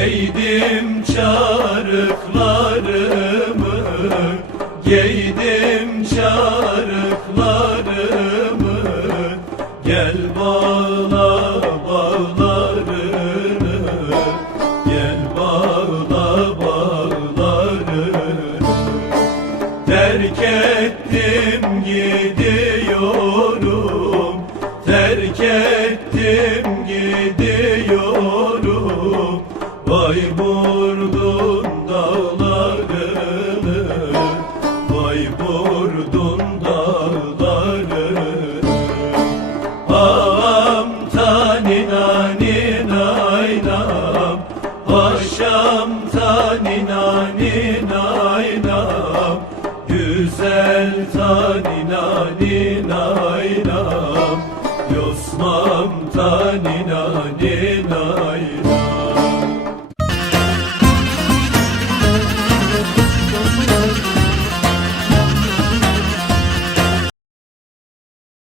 Geydim çarıklarımı Geydim çarıklarımı. Gel bağla bağlarını Gel bağla bağlarını. Terk ettim gidiyorum Terk ettim gidiyorum. Bayburt'un Bayburt'un inam Paşam tanina nina inam Güzel tanina nina inam Yosmam tanina nina inam